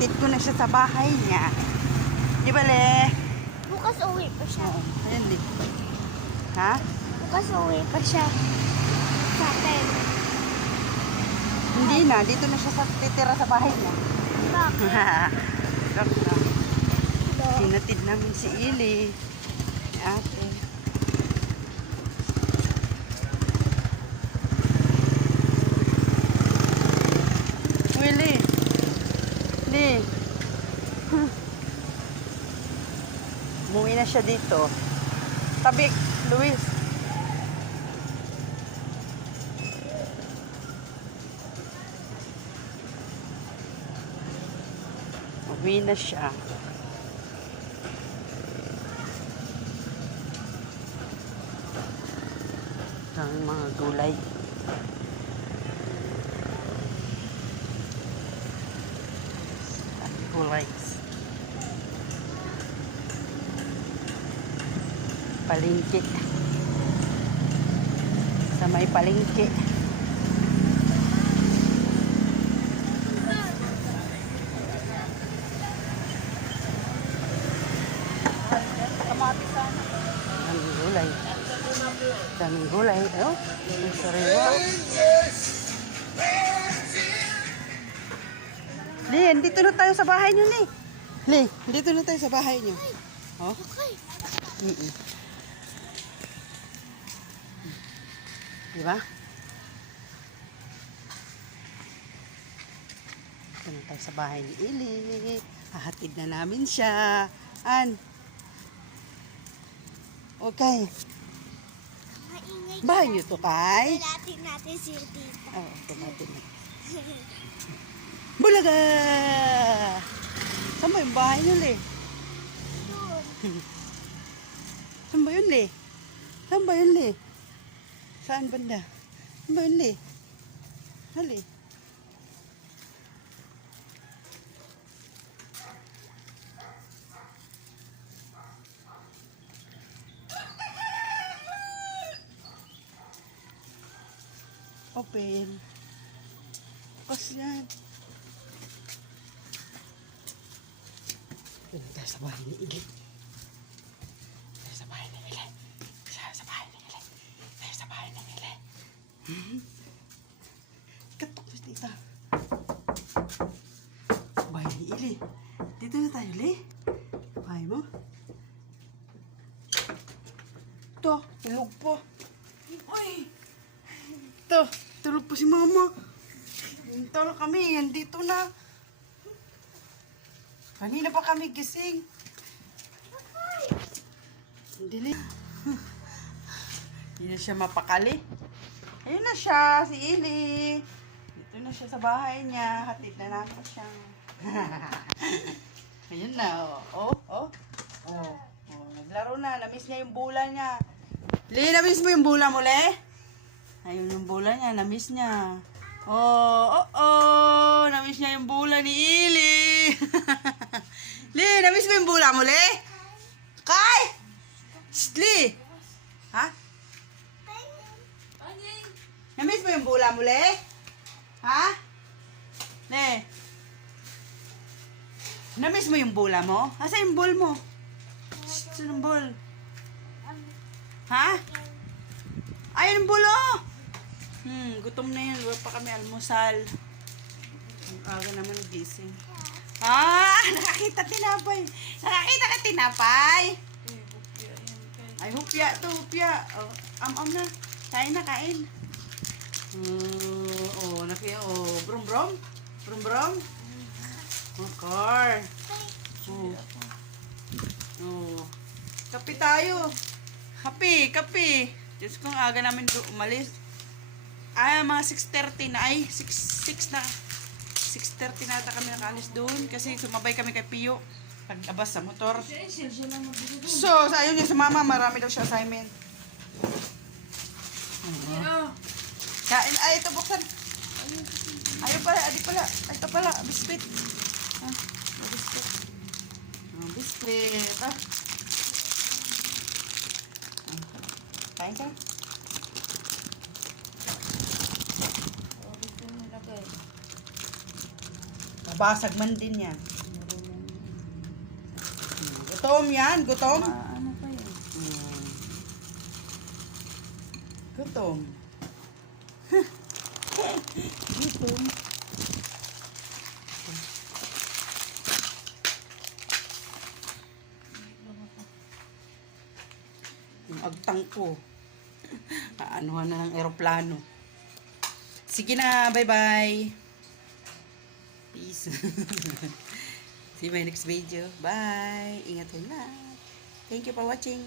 Hatid ko na siya sa bahay niya. Di ba, Le? Bukas uwi pa siya. Oo. Ayan, Le. Ha? Bukas uwi pa siya. Sa atin. Hindi na. Dito na siya titira sa bahay niya. Bakit? Hinatid namin si Ili. Ni ate. Willie. Li. Umuwi na siya dito. Tabi, Luis. Umuwi na siya. Ang mga gulay. Gulay. Palengke. Sa may palengke. Daming gulay. Daming gulay. Oh, ang sariwa. Li, dito na tayo sa bahay niyo, Li. Li, dito na tayo sa bahay niyo. Oh? Okay. Diba? Dito na tayo sa bahay ni Ili. Hahatid na namin siya. An? Okay. Maingay. Bahay niyo to, Kay? Dalatin natin si Tita. Oo, tumatin na. Bulaga! Saan ba yung bahay niyo, Le? Doon. Saan ba yun, Le? Saan ba yun, Le? Saan banda? Saan ba yun, Le? Hali. Open. Bukas yan. Dito tayo sa bahay ni Ili. Tayo sa bahay ni Ili. Tayo sa bahay ni Ili. Tayo sa bahay ni Ili. Katok na tita. Bahay ni Ili. Dito na tayo, Li. Bahay mo. Ito, tulog po. Uy! Ito, tulog po si mama. Hinto na kami, andito na. Kanina pa kami gising. Dili. Hindi na siya mapakali. Ayun na siya, si Ili. Dito na siya sa bahay niya. Hatid na natin siya. Ayun na, oh. Naglaro na. Namiss niya yung bula niya. Li, namiss mo yung bula mo, Le? Ayun yung bula niya. Namiss niya. Namiss niya yung bula ni Ili. Li, namiss mo yung bula mo, Le? Kay! Shh, Li! Ha? Namiss mo yung bula mo, Le? Ha? Le? Namiss mo yung bula mo? Asa yung ball mo? Shh, saan yung ball? Ha? Ayun yung ball, oh! Gutom na yun. Wala pa kami almusal. Ang aga naman gising. Nakakita tinapay. Nakakita ka tinapay? Ay, hupya to, hupya. Am na. Kain na, kain. Brum brum. Brum brum. Car. Kape tayo. Kape. Diyos ko, ang aga namin umalis. Mga 6:30 na. 6 na. 6:30 na ata kami nakaalis doon. Kasi sumabay kami kay Pio. Pag-abas sa motor. So, ayaw niya sa mama. Marami daw siya assignment. Kain. Ay, ito buksan. Ayaw pala. Adi pala. Ito pala. Biscuit. Biscuit. Biscuit. Kain ka. Basag man din yan. Gutom yan, gutom. Ano pa yun? Hmm. Gutom. Gutom. Yung agtang ko. Aanuhan na ng eroplano. Sige na, bye-bye. Peace. See you in my next video. Bye. Ingat kayo na. Thank you for watching.